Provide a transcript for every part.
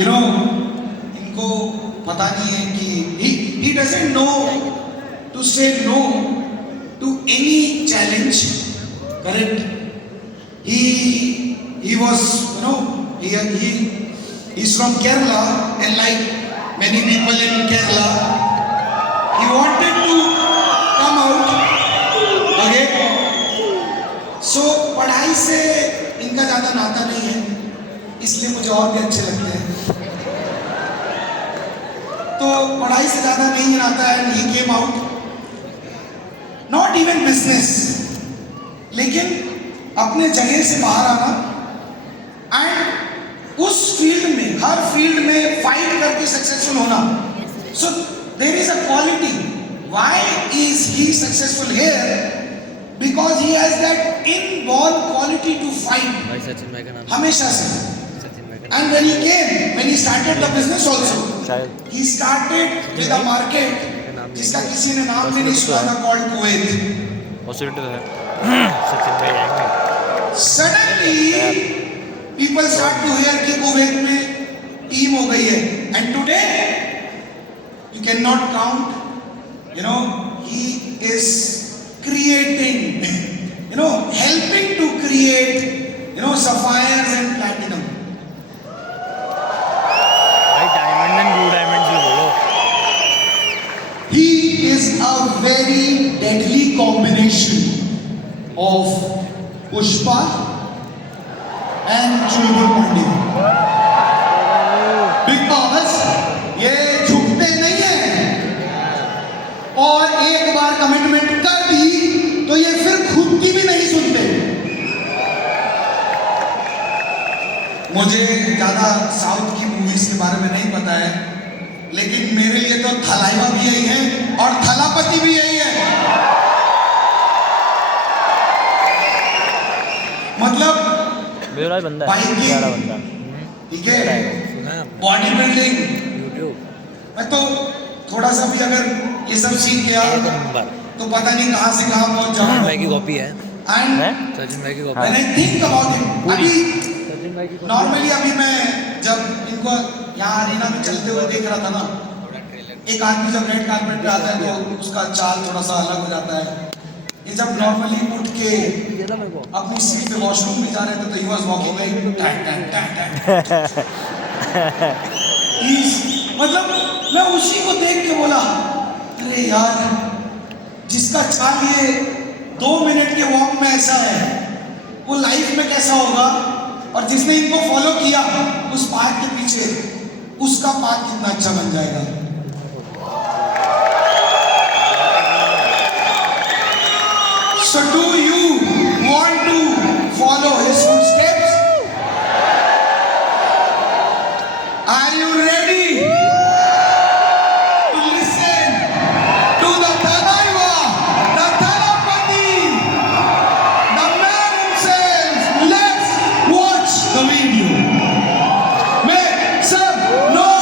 you know, इनको पता नहीं है कि he doesn't know to say no to any challenge, correct? He was, you know, he's from Kerala, and like many people in Kerala, he wanted to come out, okay? So पढ़ाई से इनका ज़्यादा नाता नहीं है, इसलिए मुझे और भी अच्छे लगते हैं। तो पढ़ाई से ज़्यादा नहीं नाता है, and he came out, not even business, लेकिन अपने जगह से बाहर आना, एंड उस फील्ड में, हर फील्ड में फाइट करके सक्सेसफुल होना। So there is a quality. Why is he successful here? Because he has that inborn quality to fight हमेशा से। And when he came, when he started the business also, he started with a market जिसका किसी ने नाम भी नहीं सुना था, कॉल्ड कुवैत। पॉसिबिलिटी है सचिन भाई आएंगे। Suddenly, people start to hear कि कुवैत में टीम हो गई है, and today you cannot count. You know, he is creating, you know, helping to create, you know, sapphires and platinum. भाई डायमंड एंड ब्लू डायमंड्स भी बोलो। He is a very deadly combination of Pushpa and Chulbul Pandey. Bigg Boss ये झुकते नहीं है, और एक बार commitment कर दी तो ये फिर खुद की भी नहीं सुनते। मुझे ज्यादा साउथ की मूवीज के बारे में नहीं पता है, लेकिन मेरे लिए तो थलाइवा भी यही है और थलापति भी यही है। मतलब मिधुलाज बंदा है, बंदा ठीक है, बॉडी बिल्डिंग, मैं तो थोड़ा सा भी अगर ये सब सीख गया तो पता नहीं कहाँ से कहाँ पहुँच जाऊँगा। भाई की कॉपी है, सचिन भाई की copy. When I think about it, अभी नॉर्मली अभी मैं जब इनको यहाँ अरीना में चलते हुए देख रहा था ना, एक आदमी जब रेड कार्पेट पे आता है तो उसका चाल थोड़ा सा अलग हो जाता है। ये जब नॉर्मली उठ के अपनी सीट पे वॉशरूम में जा रहे थे तो ही वाज वॉकिंग लाइक मतलब मैं उसी को देख के बोला, अरे यार, जिसका चाल ये 2 मिनट के वॉक में ऐसा है, वो लाइफ में कैसा होगा? और जिसने इनको फॉलो किया उस पाथ के पीछे, उसका पाथ कितना अच्छा बन जाएगा। So do you want to follow his footsteps? Are you ready to listen to the Thalaiva, the Thalapati, the man himself? Let's watch the video. Make some noise.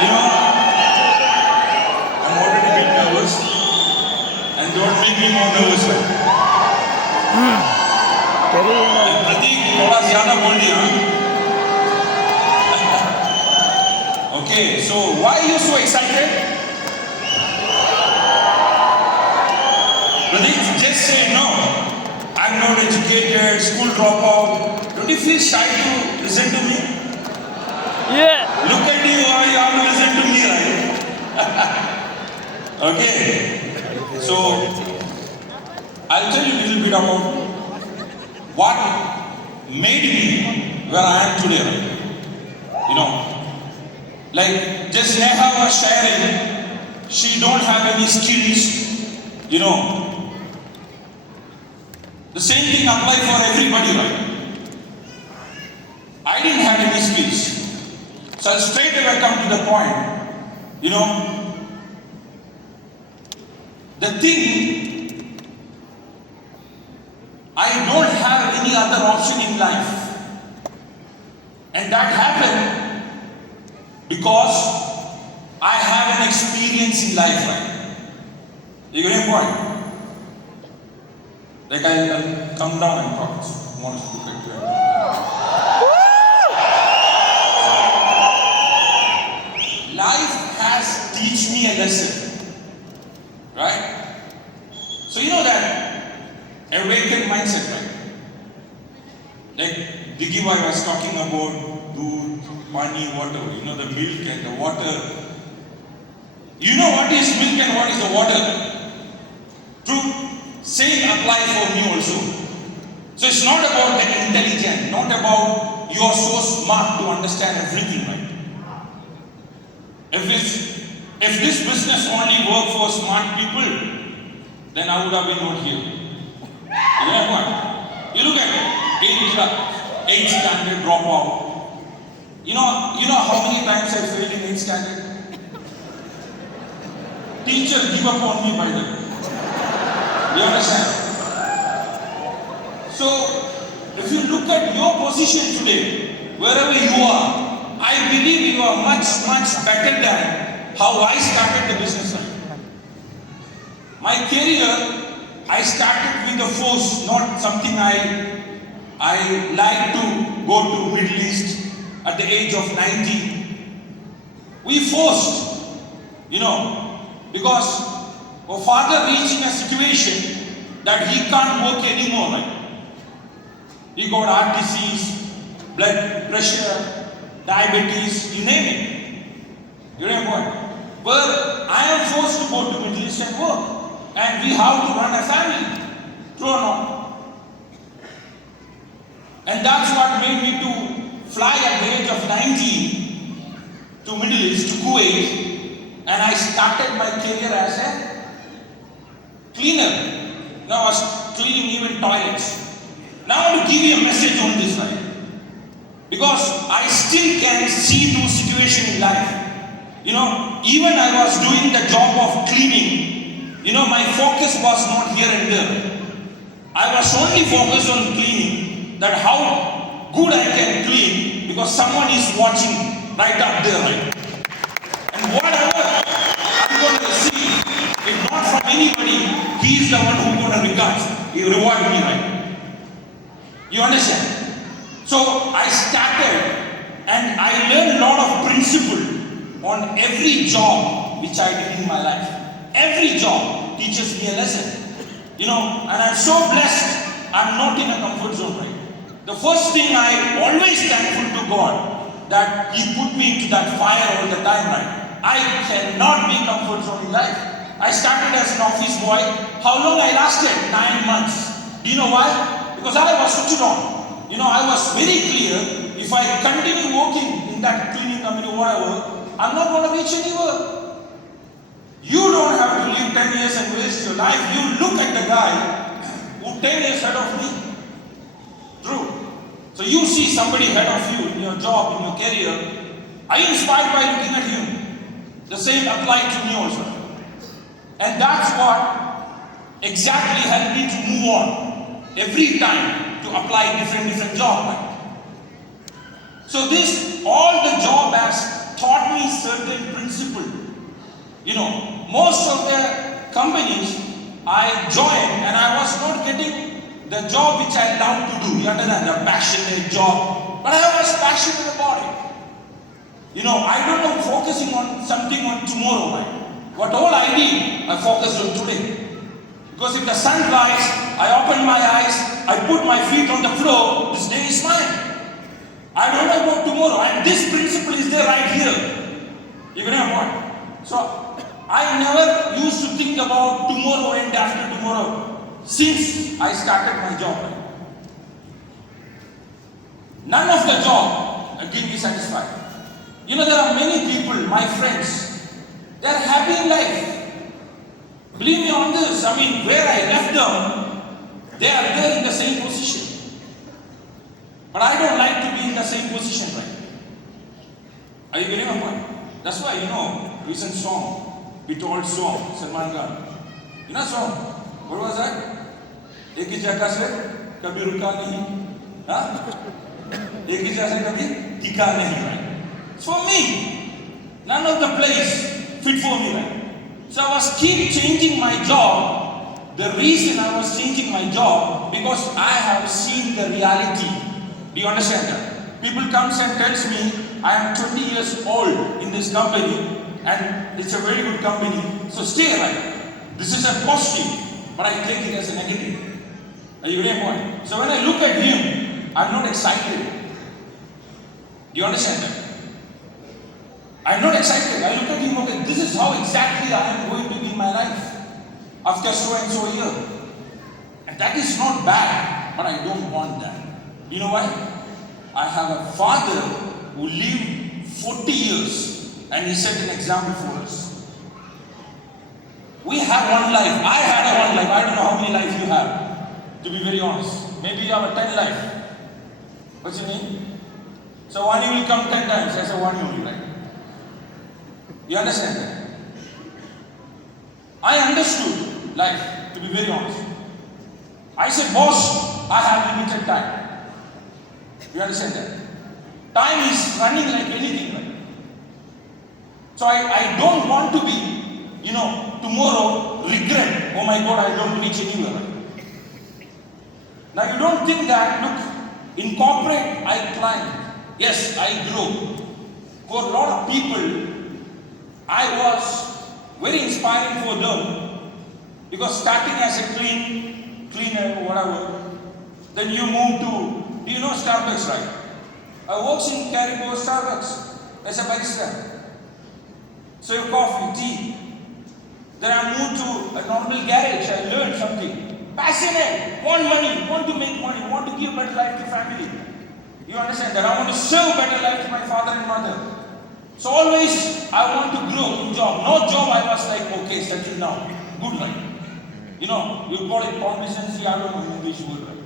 You know, I'm already a bit nervous, and don't make me more nervous. प्रतीक थोड़ा ज़्यादा बोल दिया. Okay, so why are you so excited? Pradeep, just say no. I'm not educated, school dropout. Don't you feel shy to listen to me? Yeah. Look at you, you have to listen to me, right? Okay. So, I'll tell you a little bit about what made me where I am today, right? You know, like just Neha was sharing, she don't have any skills, you know. The same thing apply for everybody, right? I didn't have any skills. So I'll straight away come to the point, you know. The thing, I don't have any other option in life. And that happened because I have an experience in life, right? You get my point? Like I'll come down and talk. I want to look at you. Life has teach me a lesson, right? So you know that awakened mindset, right? Like Diggy Bhai was talking about food, money, whatever. You know, the milk and the water. You know what is milk and what is the water? True. Same apply for me also. So it's not about the intelligence, not about you are so smart to understand everything, right? If this business only work for smart people, then I would have been not here. You know what? You look at it, 8th standard dropout. You know how many times I failed in 8th standard? Teacher give up on me by the way. You understand? So, if you look at your position today, wherever you are, I believe you are much, much better than how I started the business. My career, I started with a force, not something I like to go to Middle East at the age of 19. We forced, you know, because our father reached in a situation that he can't work anymore, right? He got heart disease, blood pressure, diabetes, you name it. You know what? But I am forced to go to Middle East and work. And we have to run a family. True or not? And that's what made me to fly at the age of 19 to Middle East, to Kuwait. And I started my career as a cleaner. Now I was cleaning even toilets. Now I want to give you a message on this, right? Because I still can see those situations in life. You know, even I was doing the job of cleaning, you know, my focus was not here and there. I was only focused on cleaning, that how good I can clean, because someone is watching right up there, right? And whatever I'm going to receive, if not from anybody, he is the one who going to reward me, right? You understand? So I started and I learned a lot of principle on every job which I did in my life. Every job teaches me a lesson. You know, and I'm so blessed, I'm not in a comfort zone, right? The first thing I always thankful to God that He put me into that fire all the time, right? I cannot be comfort zone in life. I started as an office boy. How long I lasted? 9 months. Do you know why? Because I was switched on. You know, I was very clear, if I continue working in that cleaning company or whatever, I'm not going to reach anywhere. You don't have to live 10 years and waste your life. You look at the guy who 10 years ahead of me. True. So you see somebody ahead of you in your job, in your career. Are you inspired by looking at him? The same applied to me also. And that's what exactly helped me to move on every time to apply different job. So this, all the job has taught me certain principle. You know, most of the companies I joined and I was not getting the job which I love to do. You understand? The passionate job. But I was passionate about it. You know, I don't know focusing on something on tomorrow, right? What all I did, I focused on today. Because if the sun rise, I open my eyes, I put my feet on the floor, this day is mine. I don't know about tomorrow, and this principle is there right here. You get my point? So, I never used to think about tomorrow and after tomorrow since I started my job. None of the job give me satisfied. You know, there are many people, my friends, they are happy in life. Believe me on this, I mean, where I left them, they are there in the same position. But I don't like to be in the same position, right? Are you getting my point? That's why, you know, recent song, Midhulaj song, Salman Khan. You know song? What was that? एक ही जगह से कभी रुका नहीं, हाँ? एक ही जगह से कभी टिका नहीं, right? For me, none of the place fit for me, right? So I was keep changing my job. The reason I was changing my job because I have seen the reality. Do you understand that? People comes and tells me I am 20 years old in this company and it's a very good company. So stay right. This is a positive, but I take it as a negative. Are you getting my point? So when I look at him, I'm not excited. Do you understand that? I'm not excited. I look at him, okay, this is how exactly I am going to be in my life after so and so a year. And that is not bad, but I don't want that. You know why? I have a father who lived 40 years and he set an example for us. We have one life. I had a one life. I don't know how many lives you have, to be very honest. Maybe you have a 10 life. What's your name? So one you will come 10 times. That's a one you only, right? You understand that? I understood life, to be very honest. I said, boss, I have limited time. You understand that? Time is running like anything, right? So I don't want to be, you know, tomorrow regret, oh my God, I don't reach anywhere, right? Now you don't think that, look, in corporate I climbed. Yes, I grew. For a lot of people, I was very inspiring for them because starting as a cleaner or whatever, then you move to, do you know Starbucks, right? I worked in Carnival Starbucks as a barista. Serve coffee, tea. Then I moved to a normal garage. I learned something. Passionate, want money, want to make money, want to give better life to family. You understand that? I want to serve better life to my father and mother. So always I want to grow in job. No job I was like, okay, settle down. Good life. You know, you call it competency, I don't know English word, right?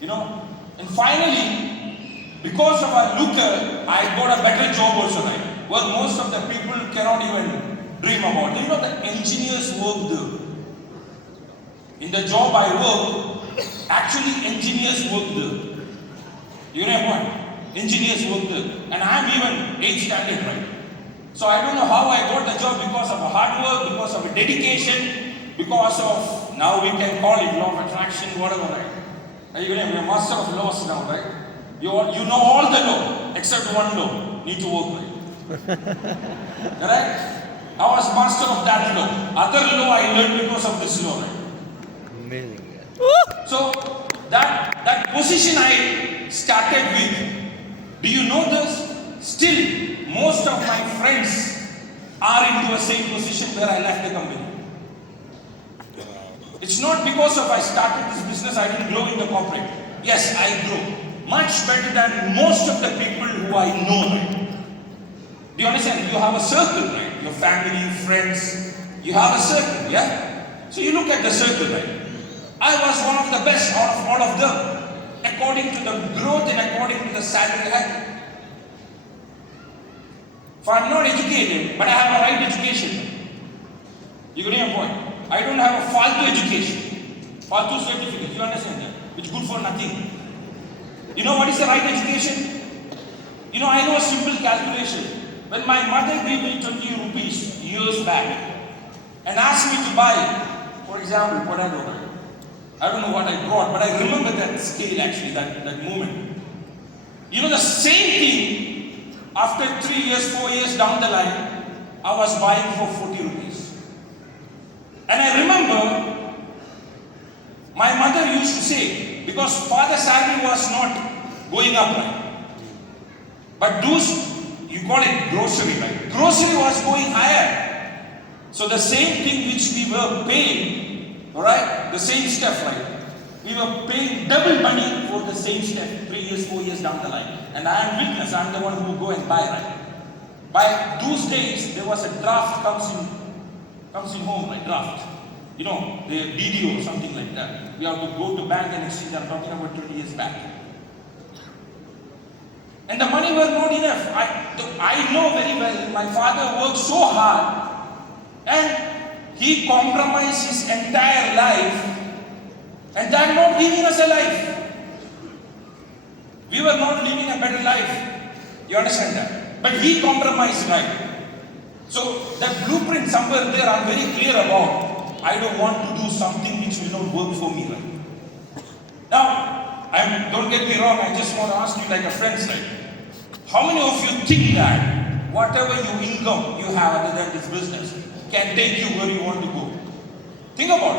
You know, and finally, because of a looker, I got a better job also, right? Where most of the people cannot even dream about. You know, the engineers work there. In the job I work, actually engineers work there. You know what? Engineers work there. And I am even 8th standard, right? So I don't know how I got the job because of a hard work, because of a dedication, because of, now we can call it law of attraction, whatever, right? Are you getting a master of laws now, right? You know all the law, except one law, need to work right. Correct? I was master of that law. Other law I learned because of this law, right? Amazing. So that position I started with, do you know this? Still, most of my friends are into the same position where I left the company. It's not because of I started this business, I didn't grow in the corporate. Yes, I grew much better than most of the people who I know. Right? Do you understand? You have a circle, right? Your family, friends, you have a circle, yeah? So you look at the circle, right? I was one of the best out of all of them, according to the growth and according to the salary I had. For I'm not educated, but I have a right education. You get my point? I don't have a faltu education, faltu certificate. You understand that? It's good for nothing. You know what is the right education? You know, I know a simple calculation. When my mother gave me 20 rupees years back and asked me to buy, for example, potato, right? I don't know what I brought, but I remember that scale actually, that moment. You know, the same thing, after 3 years, 4 years down the line, I was buying for 40 rupees. And I remember my mother used to say, because father's salary was not going up, right? But those, you call it grocery, right? Grocery was going higher. So the same thing which we were paying, alright, the same stuff, right? We were paying double money for the same stuff 3 years, 4 years down the line. And I am witness, I am the one who will go and buy, right? By those days, there was a draft comes in home, right? Draft. You know, the DD or something like that. We have to go to bank and exchange. I'm talking about 20 years back. And the money was not enough. I know very well, my father worked so hard and he compromised his entire life and that not giving us a life. We were not living a better life. You understand that? But he compromised, right? So that blueprint somewhere there I'm very clear about. I don't want to do something which will not work for me, right? Now, don't get me wrong, I just want to ask you like a friend, right? How many of you think that whatever your income you have other than this business can take you where you want to go? Think about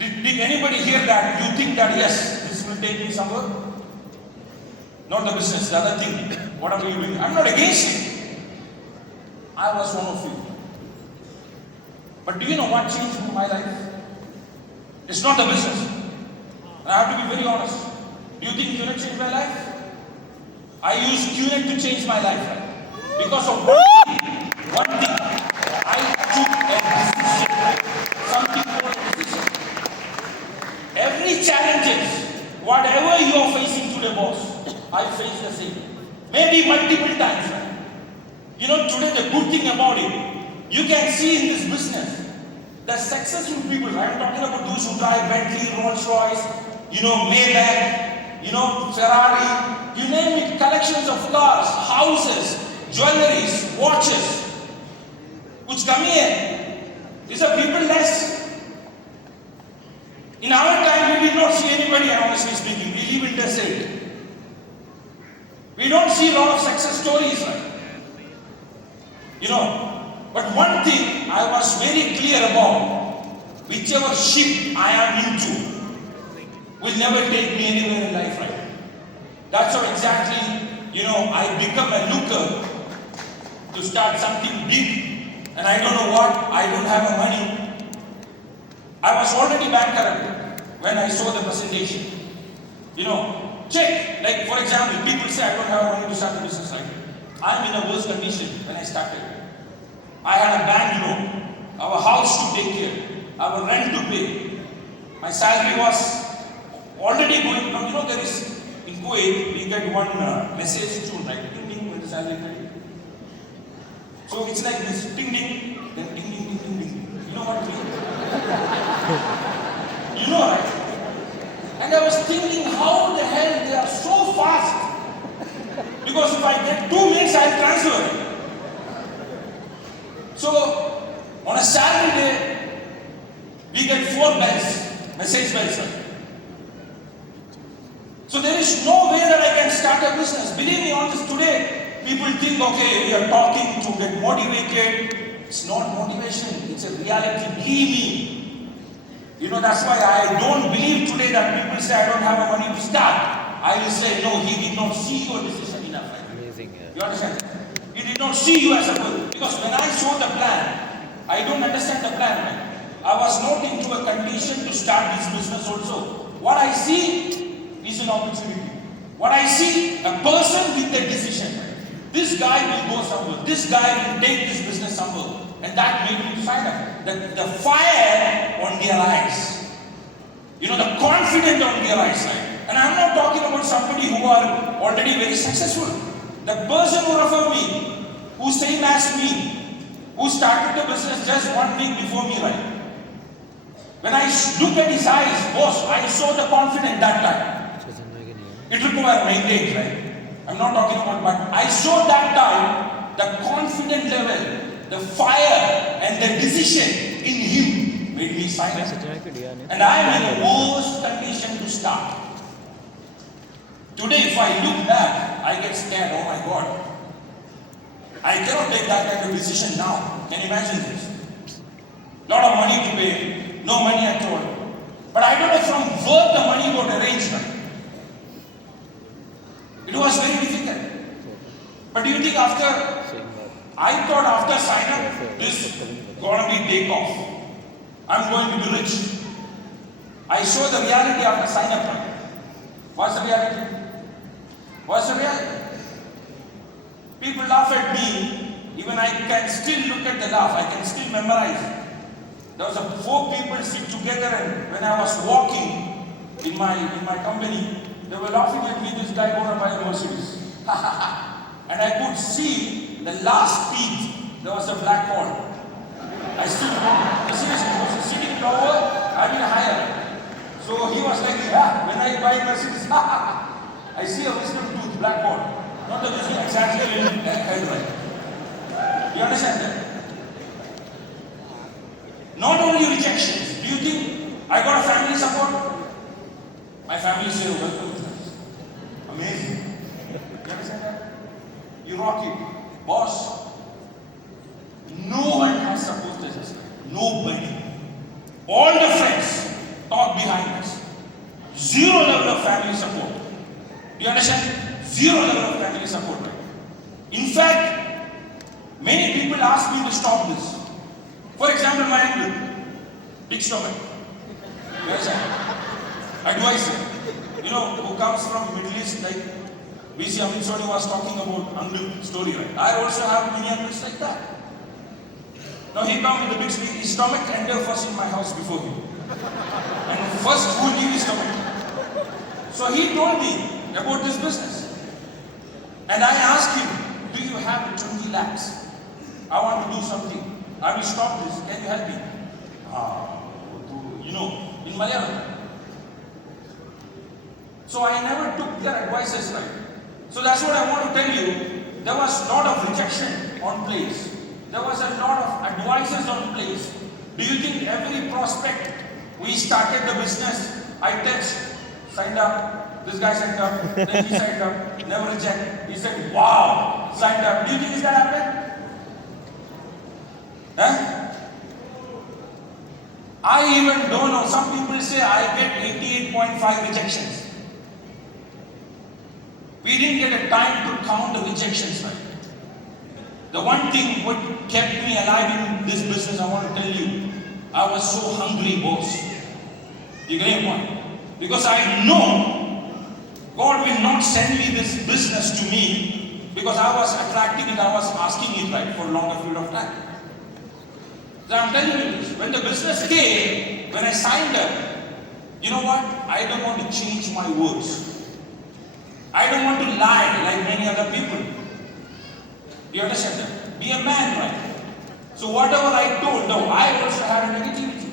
it. Did anybody hear that? You think that yes, this will take me somewhere? Not the business, the other thing. Whatever you doing. I'm not against it. I was one of you. But do you know what changed my life? It's not the business. And I have to be very honest. Do you think Qnet changed my life? I used Qnet to change my life, right? Because of one thing, I took a decision, something called a decision. Every challenges, whatever you are facing today, boss, I face the same. Maybe multiple times, right? You know, today the good thing about it, you can see in this business, the successful people, I'm talking about those who drive Bentley, Rolls Royce, you know, Maybach, you know, Ferrari, you name it, collections of cars, houses, jewelries, watches, which come here. These are people less. In our time, we did not see anybody, honestly speaking. We live in desert. We don't see a lot of success stories, right? You know, but one thing I was very clear about, whichever ship I am into will never take me anywhere in life, right? That's how exactly, you know, I become a looker to start something big. And I don't know what, I don't have the money. I was already bankrupt when I saw the presentation. You know, check, like for example, people say I don't have money to start a business, right? I'm in a worse condition when I started. I had a bank loan, our house to take care, our rent to pay. My salary was already going, you know, there is, in Kuwait, we get one message tune, right? Ding ding, when the salary credit. So it's like this, ding ding, then ding ding ding ding ding. You know what I mean? You know, right? And I was thinking, how the hell they are so fast? Because if I get 2 minutes, I'll transfer it. So, on a Saturday day, we get 4 bells, message bells. Right? So there is no way that I can start a business. Believe me on this, today, people think, okay, we are talking to get motivated. It's not motivation, it's a reality. Believe me. You know, that's why I don't believe today that people say I don't have the money to start. I will say, no, he did not see your decision enough. Right? Amazing. Yeah. You understand? He did not see you as a person. Because when I saw the plan, I don't understand the plan. Right? I was not into a condition to start this business also. What I see is an opportunity. What I see, a person with a decision. This guy will go somewhere. This guy will take this business somewhere. And that made me find out the fire on their eyes. You know, the confidence on their eyes. Right? And I'm not talking about somebody who are already very successful. The person who referred me, who same as me, who started the business just 1 week before me, right? When I looked at his eyes, boss, I saw the confidence that time. It required maintenance, right? I'm not talking about, but I saw that time the confident level, the fire and the decision in him made me sign up. And I am in the worst condition to start. Today, if I look back, I get scared. Oh my God. I cannot take that kind of decision now. Can you imagine this? Lot of money to pay, no money at all. But I don't know from where the money got arranged. It was very difficult. But do you think I thought after sign up, this gonna be take off. I'm going to be rich. I saw the reality after sign up. What's the reality? What's the reality? People laugh at me, even I can still look at the laugh, I can still memorize. There was 4 people sit together, and when I was walking in my company, they were laughing at me, this guy gonna buy a Mercedes. And I could see the last peak, there was a black hole. I still remember. Seriously, he was sitting lower, I mean higher. So he was like, yeah, when I buy Mercedes, I see a wisdom tooth, black hole. Not the wisdom exactly in the head, right? You understand that? Not only rejections. Do you think I got a family support? My family say, welcome to us. Amazing. You understand that? You rock it. Boss, no one has supported us. Nobody. All the friends talk behind us. 0 level of family support. Do you understand? 0 level of family support. In fact, many people ask me to stop this. For example, my uncle, big stomach. You understand? Advisor, who comes from Middle East, like VC Amit Soni was talking about uncle story, right? I also have many uncles like that. Now he comes with a big stomach and they're first in my house before him. And first who will give his stomach? So he told me about this business. And I asked him, do you have 20 lakhs? I want to do something. I will stop this. Can you help me? In Malayalam. So I never took their advices right. So that's what I want to tell you. There was a lot of rejection on place. There was a lot of advices on place. Do you think every prospect, we started the business, I text, signed up, this guy signed up, then he signed up, never reject. He said, wow, signed up. Do you think it's gonna happen? Huh? I even don't know. Some people say I get 88.5 rejections. We didn't get a time to count the rejections, right? The one thing what kept me alive in this business, I want to tell you, I was so hungry, boss. You get your point? Because I know God will not send me this business to me because I was attracting it, I was asking it right for a longer period of time. So I'm telling you this, when the business came, when I signed up, you know what? I don't want to change my words. I don't want to lie like many other people. Do you understand that? Be a man, right? So whatever I told, no, I also have a negativity.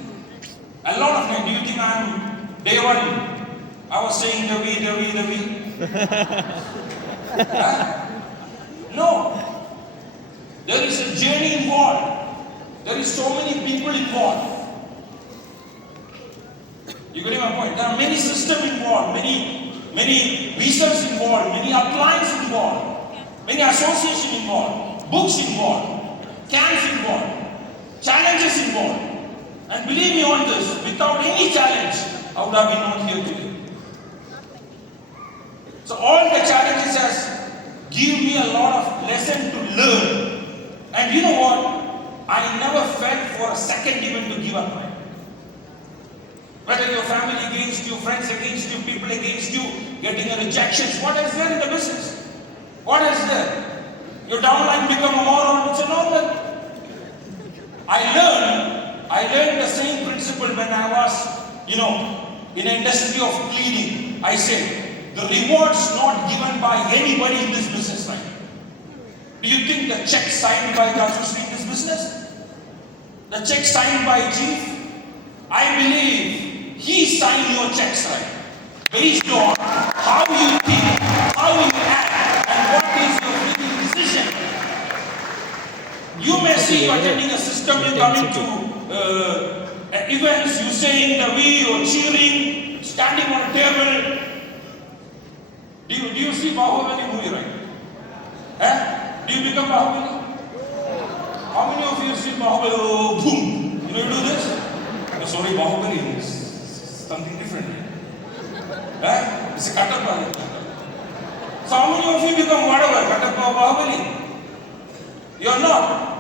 A lot of men, do you think I'm day one? I was saying the way. Huh? No. There is a journey involved. There is so many people involved. You get my point? There are many systems involved, many visas involved, many uplines involved, many associations involved, books involved, camps involved, challenges involved. And believe me on this, without any challenge, I would have been not here today. So all the challenges has given me a lot of lesson to learn. And you know what? I never felt for a second even to give up. Whether your family against you, friends against you, people against you, getting a rejections, what is there in the business? What is there? Your downline become a moron, it's a normal. I learned the same principle when I was, in the industry of cleaning. I said, the reward's not given by anybody in this business, right? Do you think the check signed by Gaju in this business? The check signed by Chief? I believe he signed your checks, right? Based on how you think, how you act, see you attending a system, you coming to events, you saying the we, you're cheering, standing on a table. Do you see Bahubali movie, right? Do you become Bahubali? How many of you see Bahubali? Oh, boom! You do this? Oh, sorry, Bahubali is something different. It's a Katappa. So how many of you become whatever? Katappa or Bahubali? You're not.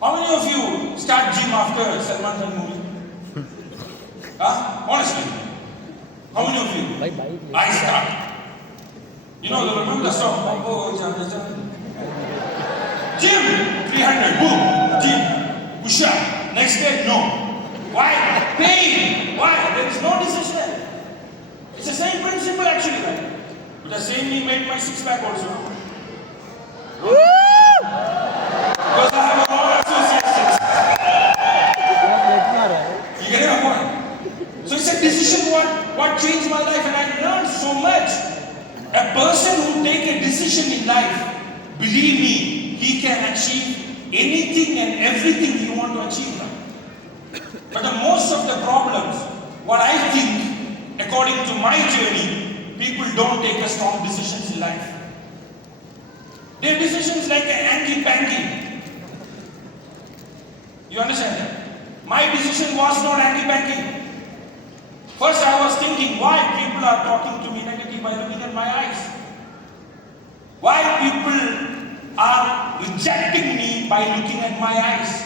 How many of you start gym after Salman Khan movie? Honestly. How many of you? I start. You know, remember the song? Oh, gym, 300, boom, gym, push up. Next day, no. Why? Pain. Why? There is no decision. It's the same principle actually, right? But the same me made my six-pack also. Because I have a lot of associations. You get my point? So it's a decision what changed my life, and I learned so much. A person who takes a decision in life, believe me, he can achieve anything and everything he wants to achieve. But the most of the problems, what I think, according to my journey, people don't take a strong decisions in life. Their decisions like an hanky-panky. You understand that? My decision was not hanky-panky. First I was thinking, why people are talking to me negative by looking at my eyes? Why people are rejecting me by looking at my eyes?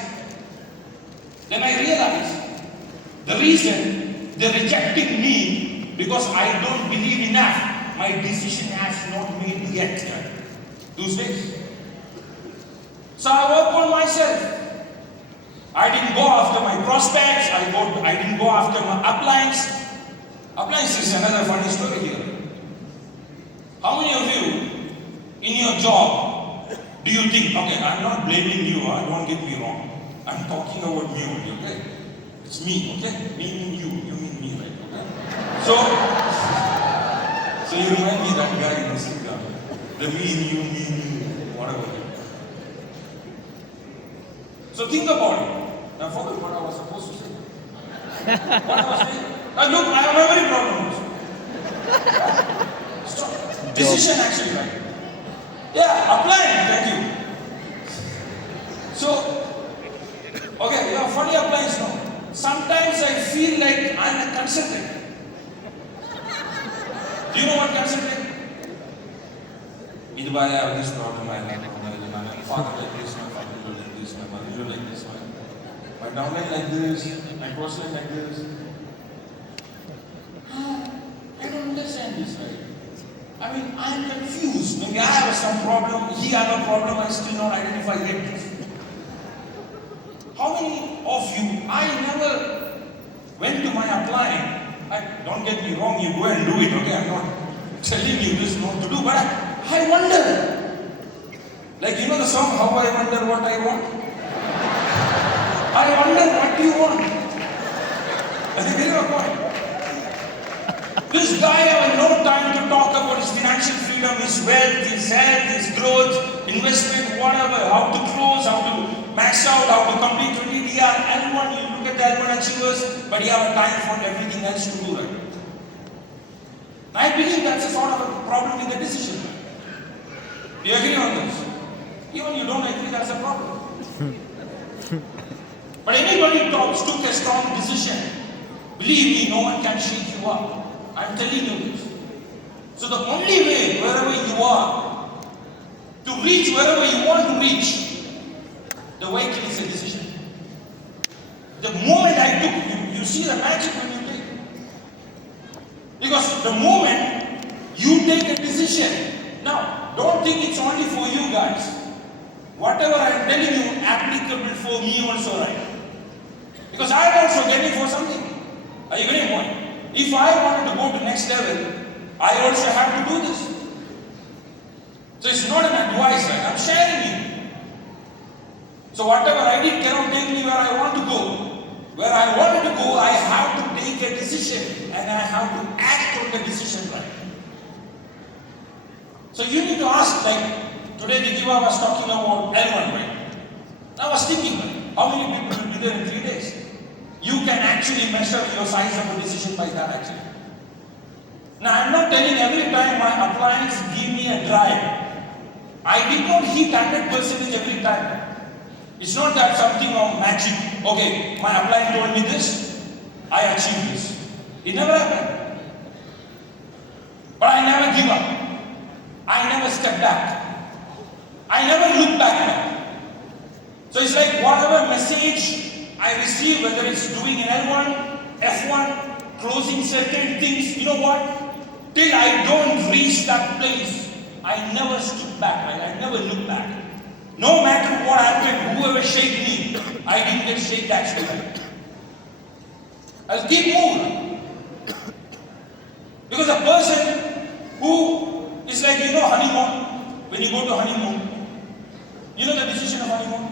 Then I realized the reason they're rejecting me because I don't believe enough. My decision has not made yet. Those days. So I work on myself. I didn't go after my prospects. I didn't go after my uplines. Uplines is another funny story here. How many of you in your job do you think, okay, I'm not blaming you, don't get me wrong. I'm talking about me only, okay? It's me, okay? Me mean you mean me, right? Okay? So you remind me that guy in the Singapore. The me, you, whatever. So think about it. I forgot what I was supposed to say. What I was saying? Look, I have every problem. Decision actually, right? Yeah, applying, thank you. So, okay, you have funny applies now. Sometimes I feel like I'm a consultant. Do you know what consultant? I have this problem, I have my father like this, my father like this, my mother like this, my downline like this, my crossline like this. I don't understand this, right? I mean, I'm confused. Maybe I have some problem, he has a problem, I still not identify yet. How many of you, I never went to my applying. Don't get me wrong, you go and do it, okay? I'm not telling you this not to do, but I wonder. Like, you know the song, How I Wonder What I Want? I wonder what you want. I think there is a point. This guy has no time to talk about his financial freedom, his wealth, his health, his growth, investment, whatever, how to close, how to max out, how to complete 20 DR, L1, you look at the L1 achievers, but you have time for everything else to do, right? I believe that's a sort of a problem with the decision. Do you agree on this? Even you don't agree, that's a problem. But anybody who took a strong decision, believe me, no one can shake you up. I'm telling you this. So the only way, wherever you are, to reach wherever you want to reach, the vehicle is a decision. The moment I took, you see the magic when you take. Because the moment you take a decision, now don't think it's only for you guys. Whatever I'm telling you, applicable for me also, right? Because I'm also getting for something. Are you getting my point? If I wanted to go to next level, I also have to do this. So it's not an advice, right? I'm sharing you. So whatever I did cannot take me where I want to go. Where I wanted to go, I have to take a decision and I have to act on the decision, right? So you need to ask, like today the Diva was talking about L1, right? I was thinking, how many people will be there in 3 days? You can actually measure your size of a decision by that actually. Now I'm not telling every time my appliance give me a drive. I did not hit 100% every time. It's not that something of magic. Okay, my appliance told me this, I achieved this. It never happened. But I never give up. I never step back. I never look back. So it's like whatever message I receive, whether it's doing an L1, F1, closing certain things, you know what? Till I don't reach that place, I never stood back, right? I never look back. No matter what happened, whoever shake me, I didn't get shake actually. I'll keep moving. Because a person who is like, honeymoon, when you go to honeymoon, you know the decision of honeymoon?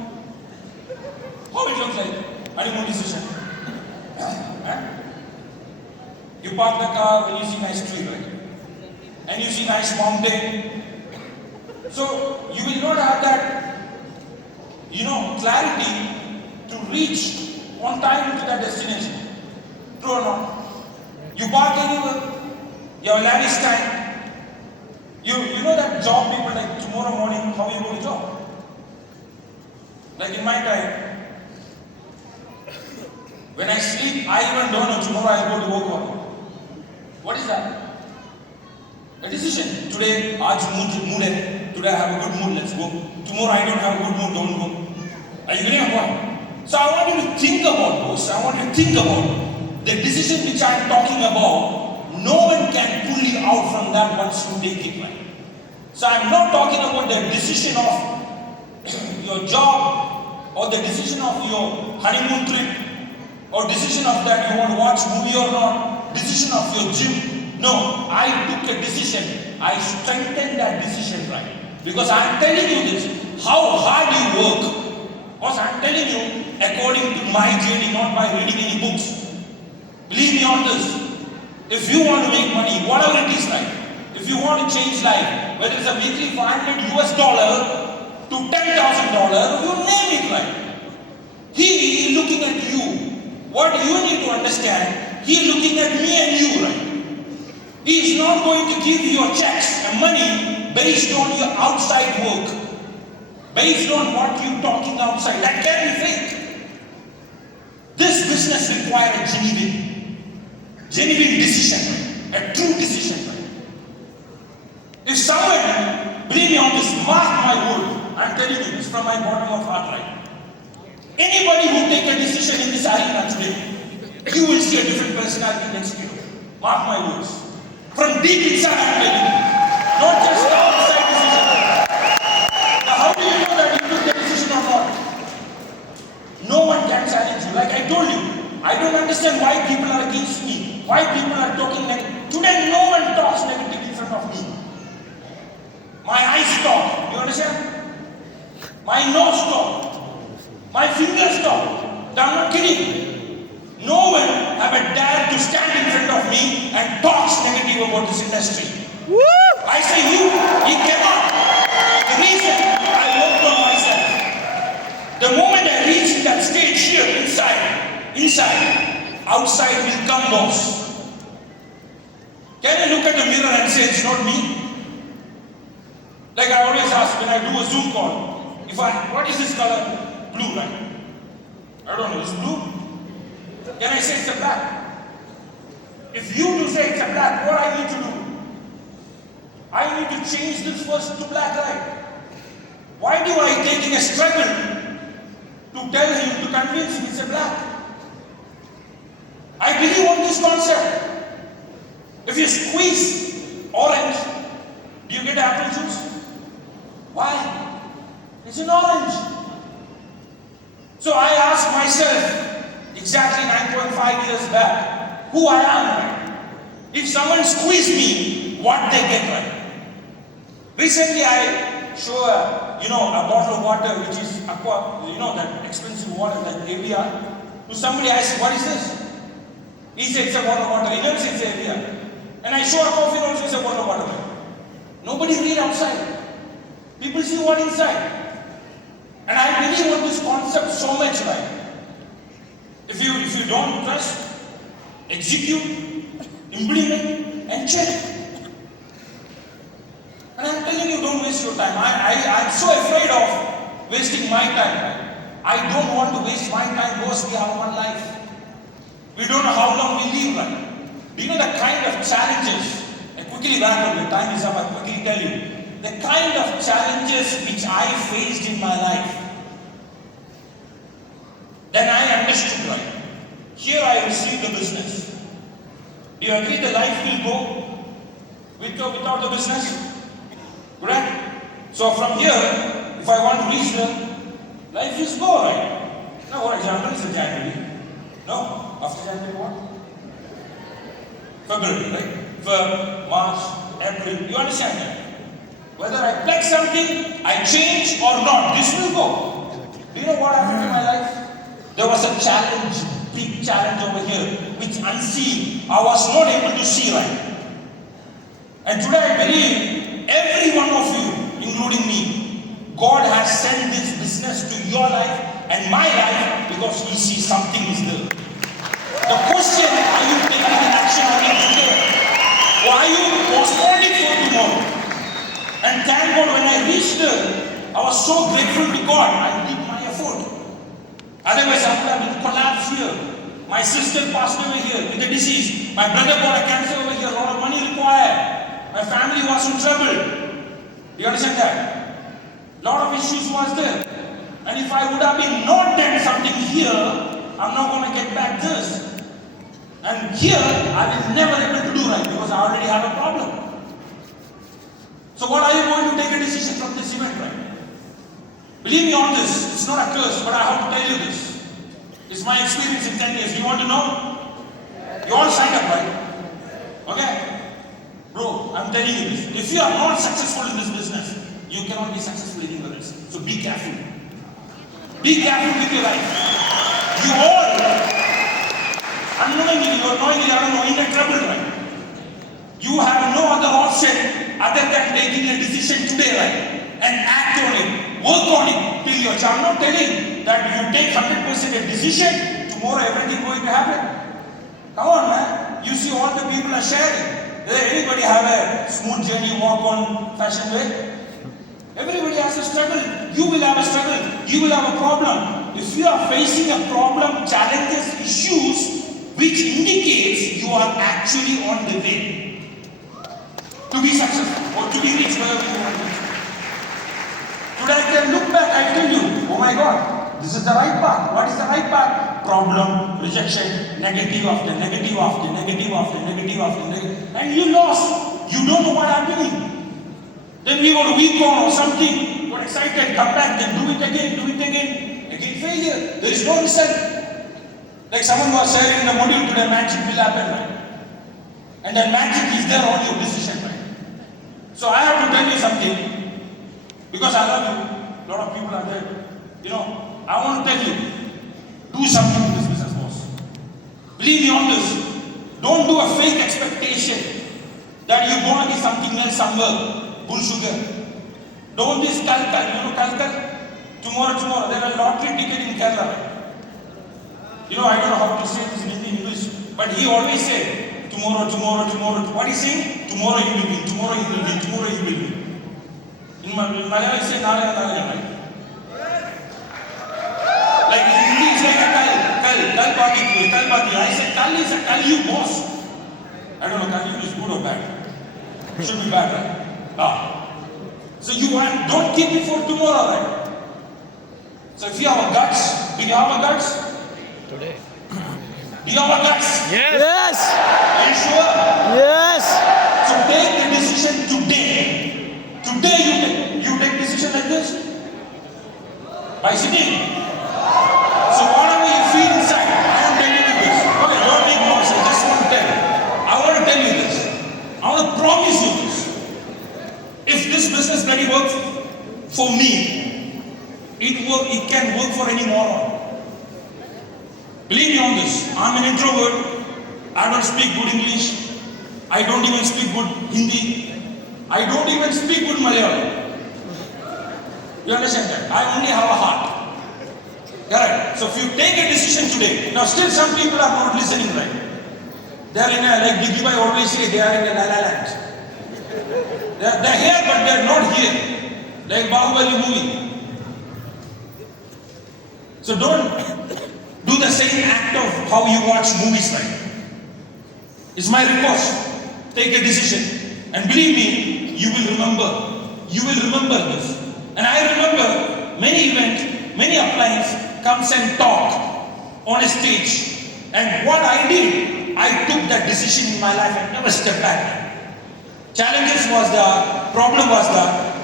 How it looks like? Honeymoon decision. You park the car when you see nice tree, right? And you see nice mountain. So you will not have that, clarity to reach on time to that destination. True or not? You park anywhere, you have lavish time. You know that job people like tomorrow morning, how you go to job? Like in my time, when I sleep, I even don't know tomorrow I'll go to work or not. What is that? A decision. Today, mood hai. Today I have a good mood, let's go. Tomorrow I don't have a good mood, don't go. Are you getting a point? So I want you to think about those. I want you to think about the decision which I am talking about. No one can pull you out from that once you take it right. So I'm not talking about the decision of your job or the decision of your honeymoon trip or decision of that you want to watch movie or not, decision of your gym. No, I took a decision. I strengthened that decision right. Because I'm telling you this, how hard you work. Because I'm telling you, according to my journey, not by reading any books. Believe me on this. If you want to make money, whatever it is right, if you want to change life, whether it's a weekly $500 to $10,000, you name it right. He is looking at you. What you need to understand, he is looking at me and you right. He is not going to give you your checks and money based on your outside work, based on what you're talking outside. That can be fake. This business requires a genuine decision, a true decision. If someone, believe me on this, mark my word, I'm telling you this from my bottom of heart right. Anybody who take a decision in this arena today, you will see a different personality next year. Mark my words. From deep inside, I'm telling you. Not just the outside decision. Now, how do you know that you took the decision or not? No one can challenge you. Like I told you, I don't understand why people are against me. Why people are talking negative. Today, no one talks negatively in front of me. My eyes stop. You understand? My nose stop. My fingers stop. I'm not kidding. No one have a dare to stand in front of me and talk negative about this industry. Woo! I say he cannot. The reason I worked on myself. The moment I reach that stage here, inside, outside will come boss. Can you look at the mirror and say it's not me? Like I always ask when I do a Zoom call, what is this color? Blue, right? I don't know, it's blue? Can I say it's a black? If you do say it's a black, what I need to do? I need to change this first to black, right? Why do I take a struggle to tell him, to convince him it's a black? I believe on this concept. If you squeeze orange, do you get apple juice? Why? It's an orange. So I ask myself, exactly 9.5 years back, who I am right? If someone squeezed me, what they get right? Recently I show a bottle of water which is aqua, that expensive water, that area. To somebody I said, what is this? He said it's a bottle of water. He never says area. And I show a coffee also, it's a bottle of water. Nobody read outside. People see what inside. And I believe on this concept so much, right? If you don't trust, execute, implement, and check. And I'm telling you, don't waste your time. I'm so afraid of wasting my time. Right? I don't want to waste my time because we have one life. We don't know how long we live, right? Do you know the kind of challenges? I quickly wrap up, the time is up, I quickly tell you. The kind of challenges which I faced in my life. Then I understood, right? Here I received the business. Do you agree the life will go without the business? Correct? So from here, if I want to reach there, life is go, right? Now what example is the January? No? After January what? February, right? Feb, March, April. You understand that? Whether I pledge something, I change or not, this will go. Do you know what happened in my life? There was a challenge, big challenge over here, which unseen, I was not able to see right. And today I believe every one of you, including me, God has sent this business to your life and my life because He sees something is there. The question, are you taking an action on it today? Or are you postponing for tomorrow? And thank God when I reached there, I was so grateful to God, I did my effort. Otherwise I would have been collapsed here. My sister passed away here with a disease. My brother got a cancer over here, a lot of money required. My family was in trouble. Do you understand that? A lot of issues was there. And if I would have been not done something here, I'm not going to get back this. And here, I will never able to do right because I already have a problem. So what are you going to take a decision from this event, right? Believe me on this, it's not a curse, but I have to tell you this. It's my experience in 10 years. You want to know? You all signed up, right? Okay? Bro, I'm telling you this. If you are not successful in this business, you cannot be successful anywhere else. So be careful. Be careful with your life. You all, unknowingly or knowingly, I don't know, in the trouble, right? You have no other option other than taking a decision today, right? And act on it. Work on it till your child. I'm not telling that you take 100% a decision, tomorrow everything going to happen. Come on, man. You see all the people are sharing. Does anybody have a smooth journey walk on fashion way? Everybody has a struggle. You will have a struggle. You will have a problem. If you are facing a problem, challenges, issues, which indicates you are actually on the way to be successful or to be rich wherever you want to be. Today I can look back, I tell you, oh my God, this is the right path. What is the right path? Problem, rejection, negative after negative after negative after negative after negative. And you lost. You don't know what happening. Then we got a week on or something, got excited, come back, then do it again. Again failure. There is no result. Like someone was sharing in the module today, magic will happen, right? And that magic is there on your decision, right? So I have to tell you something. Because I love you, a lot of people are there. You know, I want to tell you, do something in this business, boss. Believe me on this. Don't do a fake expectation that you're going to be something else somewhere. Bull sugar. Don't this kalkal. You know kalkal? Tomorrow. There are a lottery ticket in Kerala, right? You know, I don't know how to say this in English, but he always said, tomorrow. What is he saying? Tomorrow you will win, tomorrow you will win. In Malayalam, say Narayan, right? Like in Hindi, it's like a kal pagi. I said, kal is a kal you boss. I don't know, kal you is good or bad. Should be bad, right? So you want, don't keep it for tomorrow, right? So if you have a guts, do you have a guts? Today. Do you have a guts? Yes. Are you sure? Yes. So take the decision today. Today you take decision like this? By sitting. So whatever you feel inside, I am telling you this. Okay, don't make noise, I just want to tell you. I want to tell you this. I want to promise you this. If this business really works for me, it can work for any moron. Believe me on this. I'm an introvert. I don't speak good English. I don't even speak good Hindi. I don't even speak good Malayalam. You understand that? I only have a heart. Correct? So if you take a decision today, now still some people are not listening right. They are in a, like Diggy Bhai always say, they are in a la-la land. They're here but they're not here. Like Bahubali movie. So don't do the same act of how you watch movies like. It's my request. Take a decision. And believe me, you will remember. You will remember this. And I remember many events, many appliances comes and talk on a stage. And what I did, I took that decision in my life and never stepped back. Challenges was the, problem was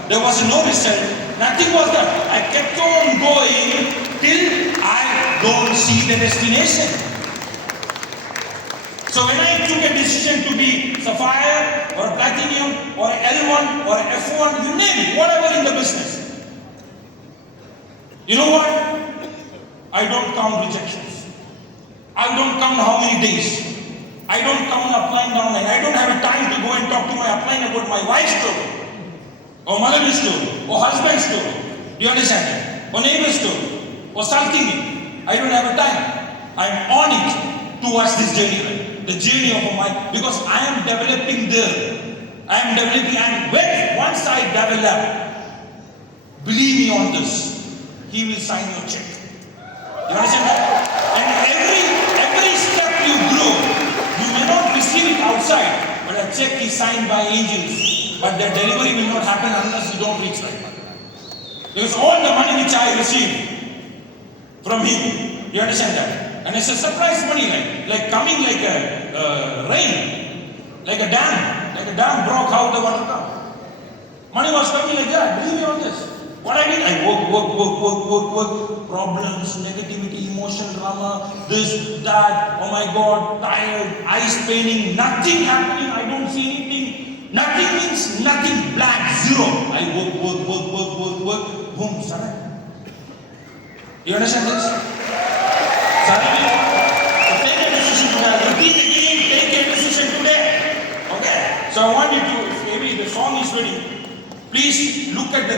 there was no result, nothing was there. I kept on going till I don't see the destination. So when I took a decision to be Sapphire or Platinum or L1 or F1, you name it, whatever in the business. You know what? I don't count rejections. I don't count how many days. I don't count applying downline. I don't have a time to go and talk to my applying about my wife's story, or mother's story, or husband's story. Do you understand that? Or neighbor's story, or something. I don't have a time. I'm on it towards this journey, right? The journey of my, because I am developing there. I am developing, and once I develop, believe me on this, he will sign your check. You understand that? And every step you grow, you may not receive it outside, but a check is signed by angels. But the delivery will not happen unless you don't reach that. Because all the money which I received from him, you understand that? And it's a surprise money, like coming like a rain, like a dam broke, how the water come. Money was coming like that, believe me on this. What I did, I work, problems, negativity, emotional drama, this, that, oh my God, tired, eyes paining, nothing happening, I don't see anything. Nothing means nothing, blank, zero. I work, boom, suddenly. You understand this? Suddenly, so take a decision today. Repeat again, take a decision today. Okay? So I want you to, if maybe the song is ready, please look at the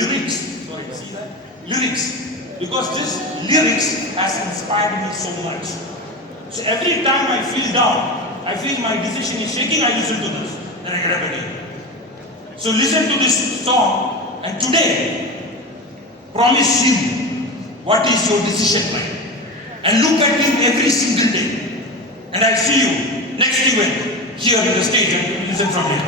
lyrics. Sorry, see that? Lyrics. Because this lyrics has inspired me so much. So every time I feel down, I feel my decision is shaking, I listen to this. Then I get up again. So listen to this song, and today, promise him what is your decision like. And look at him every single day. And I'll see you next event here in the stage and listen from him.